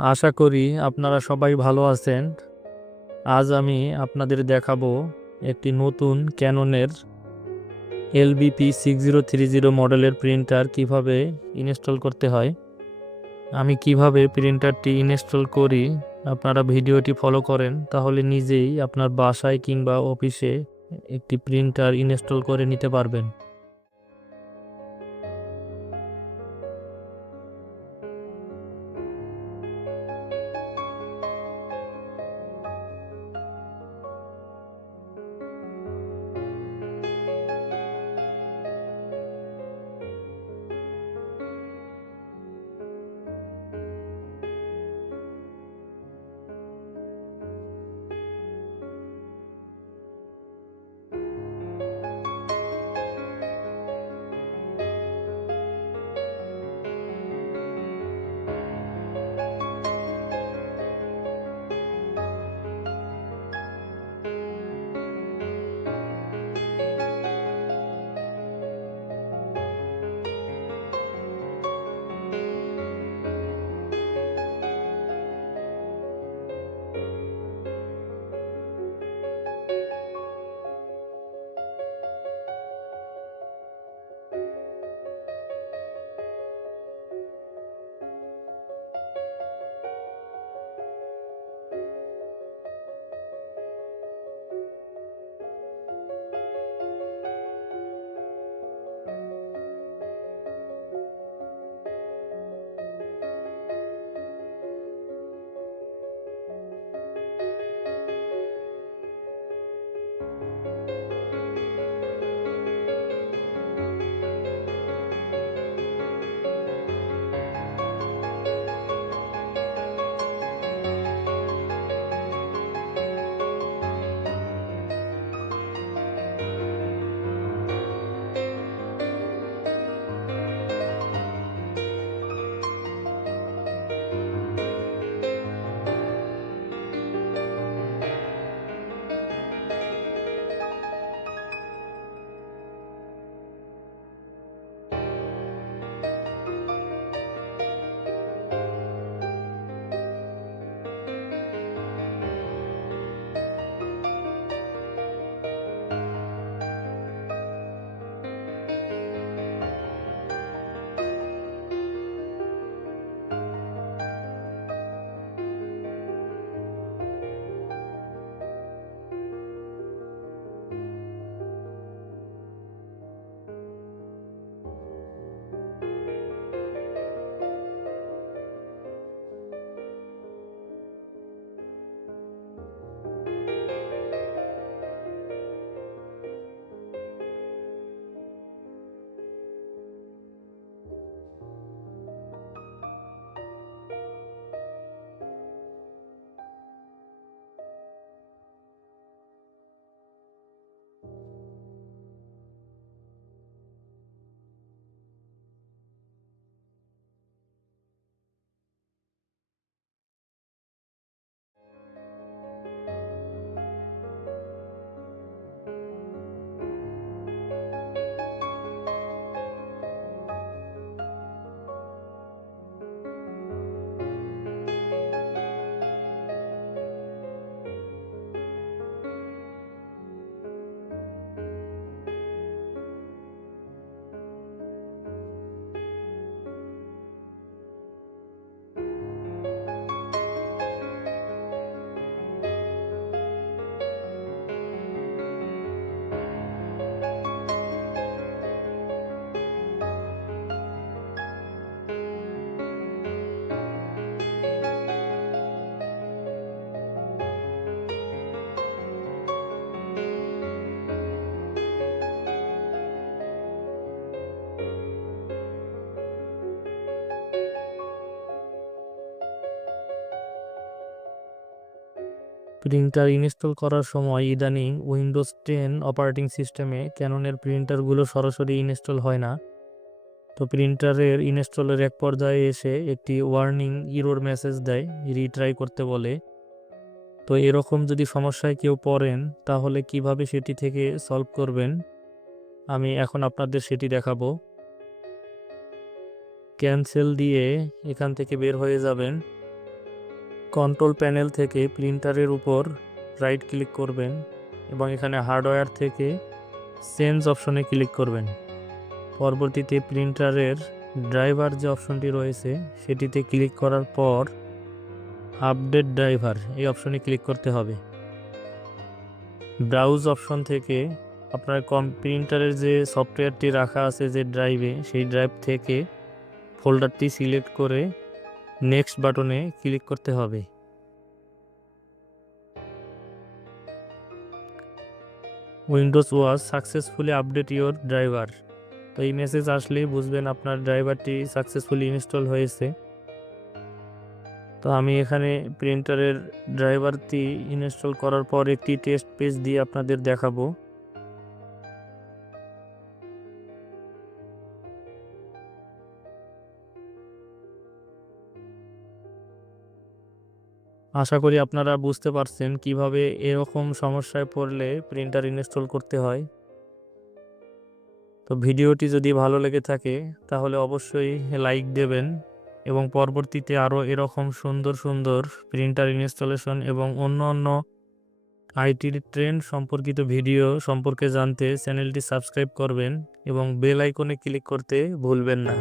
আশা করি আপনারা সবাই ভালো আছেন। আজ আমি আপনাদের দেখাবো একটি নতুন ক্যাননের LBP six zero three zero মডেলের প্রিন্টার কীভাবে ইনস্টল করতে হয়। আমি কীভাবে প্রিন্টারটি ইনস্টল করি, আপনারা ভিডিওটি ফলো করেন, তাহলে নিজেই আপনার বাসায় কিংবা অফিসে একটি প্রিন্টার ইনস্টল করে নিতে পারবেন। প্রিন্টার ইনস্টল করার সময় ইদানিং উইন্ডোজ টেন অপারেটিং সিস্টেমে ক্যাননের প্রিন্টারগুলো সরাসরি ইনস্টল হয় না। তো প্রিন্টারের ইনস্টলের এক পর্যায়ে এসে একটি ওয়ার্নিং ইরোর মেসেজ দেয় রিট্রাই করতে বলে। তো এরকম যদি সমস্যায় কেউ পড়েন, তাহলে কীভাবে সেটি থেকে সলভ করবেন? আমি এখন আপনাদের সেটি দেখাবো। ক্যান্সেল দিয়ে এখান থেকে বের হয়ে যাবেন। কন্ট্রোল প্যানেল থেকে প্রিন্টারের উপর রাইট ক্লিক করবেন এবং এখানে হার্ডওয়্যার থেকে চেঞ্জ অপশনে ক্লিক করবেন। পরবর্তীতে প্রিন্টারের ড্রাইভার যে অপশনটি রয়েছে, সেটিতে ক্লিক করার পর আপডেট ড্রাইভার এই অপশনে ক্লিক করতে হবে। ব্রাউজ অপশন থেকে আপনার কম প্রিন্টারের যে সফটওয়্যারটি রাখা আছে যে ড্রাইভে সেই ড্রাইভ থেকে ফোল্ডারটি সিলেক্ট করে নেক্সট বাটনে ক্লিক করতে হবে। Windows was successfully update your driver তো এই মেসেজ আসলেই বুঝবেন আপনার ড্রাইভারটি সাকসেসফুলি ইনস্টল হয়েছে। তো আমি এখানে প্রিন্টারের ড্রাইভারটি ইনস্টল করার পর একটি টেস্ট পেজ দিয়ে আপনাদের দেখাবো। আশা করি আপনারা বুঝতে পারছেন কীভাবে এরকম সমস্যায় পড়লে প্রিন্টার ইনস্টল করতে হয়। তো ভিডিওটি যদি ভালো লেগে থাকে, তাহলে অবশ্যই লাইক দেবেন এবং পরবর্তীতে আরও এরকম সুন্দর সুন্দর প্রিন্টার ইনস্টলেশন এবং অন্য অন্য আইটির ট্রেন্ড সম্পর্কিত ভিডিও সম্পর্কে জানতে চ্যানেলটি সাবস্ক্রাইব করবেন এবং বেল আইকনে ক্লিক করতে ভুলবেন না।